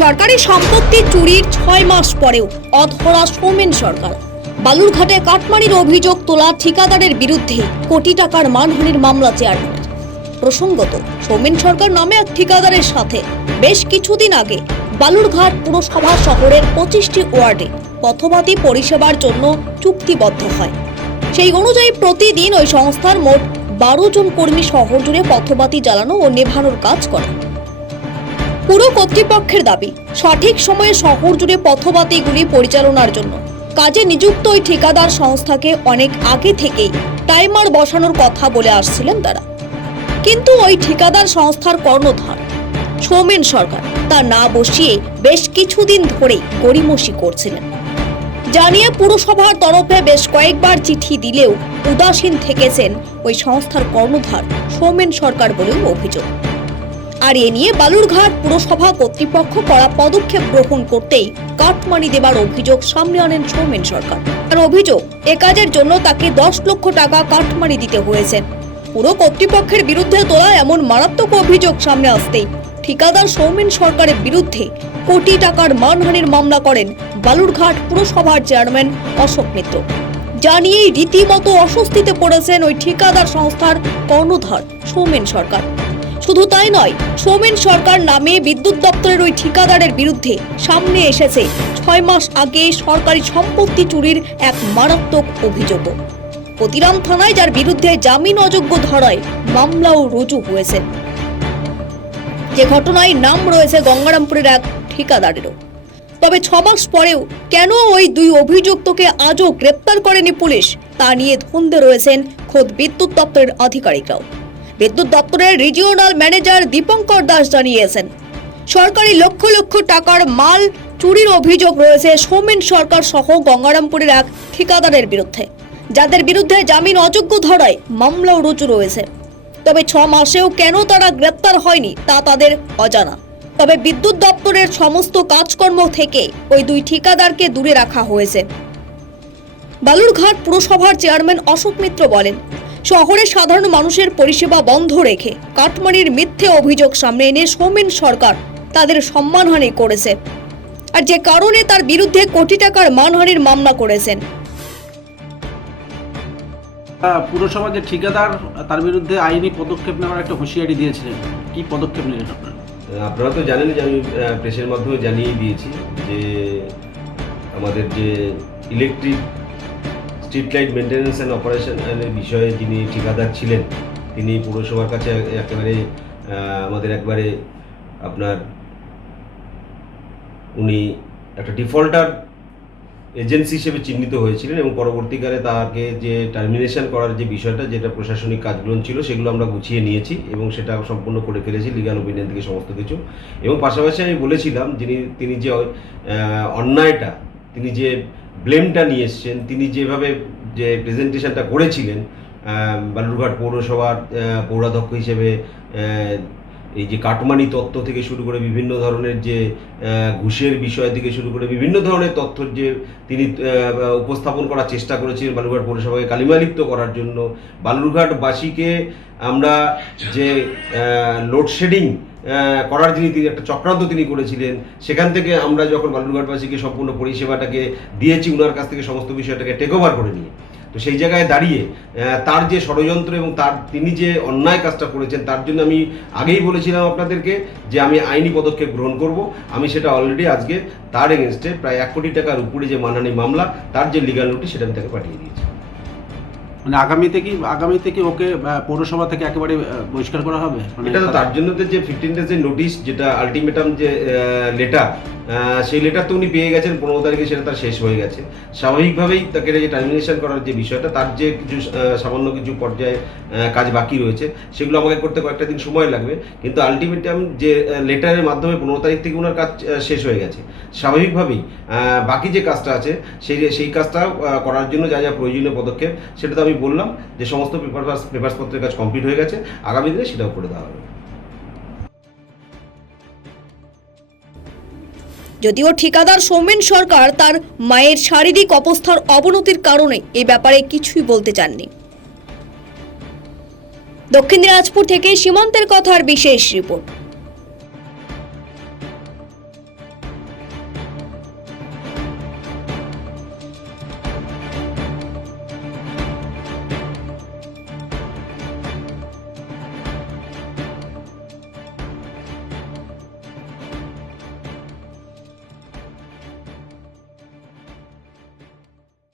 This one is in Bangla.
সরকারি সম্পত্তি চুরির 6 মাস পরেও অধরা সৌমেন সরকার। বালুরঘাটে কাটমারির অভিযোগ তোলা ঠিকাদারের বিরুদ্ধে কোটি টাকার মানহানির মামলা চেয়ারম্যানের। প্রসঙ্গত, সৌমেন সরকার নামে এক ঠিকাদারের সাথে বেশ কিছুদিন আগে বালুরঘাট পুরসভা শহরের 25টি ওয়ার্ডে পথবাতি পরিষেবার জন্য চুক্তিবদ্ধ হয়। সেই অনুযায়ী প্রতিদিন ওই সংস্থার মোট 12 জন কর্মী শহর জুড়ে পথবাতি জ্বালানো ও নেভানোর কাজ করে। পুরো কর্তৃপক্ষের দাবি, সঠিক সময়ে শহর জুড়ে পথবাতিগুলি পরিচালনার জন্য কাজে নিযুক্ত ওই ঠিকাদার সংস্থাকে অনেক আগে থেকেই টাইমার বসানোর কথা বলে আসছিলেন তারা। কিন্তু ওই ঠিকাদার সংস্থার কর্ণধার সৌমেন সরকার তা না বসিয়ে বেশ কিছুদিন ধরেই গড়িমসি করছিলেন। জানিয়ে পুরসভার তরফে বেশ কয়েকবার চিঠি দিলেও উদাসীন থেকেছেন ওই সংস্থার কর্ণধার সৌমেন সরকার বলেও অভিযোগ। আর এ নিয়ে বালুরঘাট পুরসভা কর্তৃপক্ষ কড়া পদক্ষেপ গ্রহণ করতেই কাটমানি দেবার অভিযোগ সামনে আনেন সৌমেন সরকার। আর অভিযোগ, এ কাজের জন্য তাকে 10 লক্ষ টাকা কাটমানি দিতে হয়েছে। পুরো কর্তৃপক্ষের বিরুদ্ধে তোলা এমন মারাত্মক অভিযোগ সামনে আসতেই ঠিকাদার সৌমেন সরকারের বিরুদ্ধে কোটি টাকার মানহানির মামলা করেন বালুরঘাট পুরসভার চেয়ারম্যান অশোক মিত্র। জানিয়েই রীতিমতো অস্বস্তিতে পড়েছেন ওই ঠিকাদার সংস্থার কর্ণধার সৌমেন সরকার। শুধু তাই নয়, সৌমেন সরকার নামে বিদ্যুৎ দপ্তরের ওই ঠিকাদারের বিরুদ্ধে সামনে এসেছে 6 মাস আগে সরকারি সম্পত্তি চুরির এক মারাত্মক অভিযোগ। পতিরাম থানায় যার বিরুদ্ধে জামিন অযোগ্য ধারায় মামলাও রুজু হয়েছে। যে ঘটনায় নাম রয়েছে গঙ্গারামপুরের এক ঠিকাদারেরও। তবে 6 মাস পরেও কেন ওই 2 অভিযুক্তকে আজও গ্রেপ্তার করেনি পুলিশ, তা নিয়ে ধন্দে রয়েছেন খোদ বিদ্যুৎ দপ্তরের আধিকারিকরাও। বিদ্যুৎ দপ্তরের রিজিওনাল ম্যানেজার দীপঙ্কর দাস জানিয়েছেন, সরকারি লক্ষ লক্ষ টাকার মাল চুরির অভিযোগ রয়েছে সৌমেন সরকার সহ গঙ্গারামপুরের এক ঠিকাদারের বিরুদ্ধে, যাদের বিরুদ্ধে জামিন অযোগ্য ধারায় মামলাও রুজু রয়েছে। তবে 6 মাসেও কেন তারা গ্রেপ্তার হয়নি তা তাদের অজানা। তবে বিদ্যুৎ দপ্তরের সমস্ত কাজকর্ম থেকে ওই 2 ঠিকাদারকে দূরে রাখা হয়েছে। বালুরঘাট পুরসভার চেয়ারম্যান অশোক মিত্র বলেন, শহরের সাধারণ মানুষের পরিষেবা বন্ধ রেখে কাটমানির মিথ্যে অভিযোগ সামনে এনে সৌমেন সরকার তাদের সম্মানহানি করেছে, আর যে কারণে তার বিরুদ্ধে কোটি টাকার মানহানির মামলা করেছেন। পুরসভা যে ঠিকাদার, তার বিরুদ্ধে আইনি পদক্ষেপ নেওয়ার একটা হুঁশিয়ারি দিয়েছিলেন, কি পদক্ষেপ নিলেন আপনারা? আপনারা তো জানেন যে আমি প্রেসের মাধ্যমে জানিয়ে দিয়েছি যে আমাদের যে electric street light maintenance and অপারেশনের বিষয়ে যিনি ঠিকাদার ছিলেন, তিনি পুরসভার কাছে একেবারে আমাদের একবারে আপনার উনি একটা ডিফল্টার এজেন্সি হিসেবে চিহ্নিত হয়েছিলেন এবং পরবর্তীকালে তাকে যে টার্মিনেশন করার যে বিষয়টা, যেটা প্রশাসনিক কাজগুলো ছিল, সেগুলো আমরা গুছিয়ে নিয়েছি এবং সেটা সম্পূর্ণ করে ফেলেছি লিগ্যাল ওপিনিয়ন থেকে সমস্ত কিছু। এবং পাশাপাশি আমি বলেছিলাম তিনি যে অন্যায়টা, তিনি যে ব্লেমটা নিয়ে এসছেন, তিনি যেভাবে যে প্রেজেন্টেশনটা করেছিলেন বালুরঘাট পৌরসভার পৌরাধ্যক্ষ হিসেবে, এই যে কাটমানি তথ্য থেকে শুরু করে বিভিন্ন ধরনের যে ঘুষের বিষয় থেকে শুরু করে বিভিন্ন ধরনের তথ্য যে তিনি উপস্থাপন করার চেষ্টা করেছিলেন বালুরঘাট পৌরসভাকে কালিমালিপ্ত করার জন্য। বালুরঘাটবাসীকে আমরা যে লোডশেডিং করার যিনি একটা চক্রান্ত তিনি করেছিলেন, সেখান থেকে আমরা যখন বালুরঘাটবাসীকে সম্পূর্ণ পরিষেবাটাকে দিয়েছি, ওনার কাছ থেকে সমস্ত বিষয়টাকে টেক ওভার করে নিয়ে, তো সেই জায়গায় দাঁড়িয়ে তার যে ষড়যন্ত্র এবং তিনি যে অন্যায় কাজটা করেছেন, তার জন্য আমি আগেই বলেছিলাম আপনাদেরকে যে আমি আইনি পদক্ষেপ গ্রহণ করব। আমি সেটা অলরেডি আজকে তার এগেনস্টে প্রায় 1 কোটি টাকার উপরে যে মানহানি মামলা, তার যে লিগ্যাল নোটিশ, সেটা আমি তাকে পাঠিয়ে দিয়েছি। মানে আগামী থেকে ওকে পৌরসভা থেকে একেবারে বহিষ্কার করা হবে? এটা তো তার জন্য তো যে 15 ডেজের নোটিশ, যেটা আলটিমেটাম যে লেটার, সেই লেটার তো উনি পেয়ে গেছেন 15 তারিখে, সেটা তার শেষ হয়ে গেছে। স্বাভাবিকভাবেই তাকে যে টার্মিনেশন করার যে বিষয়টা, তার যে কিছু সামান্য কিছু পর্যায়ে কাজ বাকি রয়েছে, সেগুলো আমাকে করতে কয়েকটা দিন সময় লাগবে। কিন্তু আলটিমেটাম যে লেটারের মাধ্যমে 15 তারিখ থেকে ওনার কাজ শেষ হয়ে গেছে। স্বাভাবিকভাবেই বাকি যে কাজটা আছে, সেই কাজটা করার জন্য যা যা প্রয়োজনীয় পদক্ষেপ, সেটা তো আমি বললাম যে সমস্ত পেপারসপত্রের কাজ কমপ্লিট হয়ে গেছে, আগামী দিনে সেটাও করে দেওয়া হবে। যদিও ঠিকাদার সৌমেন সরকার তার মায়ের শারীরিক অবস্থার অবনতির কারণে এই ব্যাপারে কিছুই বলতে চাননি। দক্ষিণ দিনাজপুর থেকে সীমান্তের কথার বিশেষ রিপোর্ট।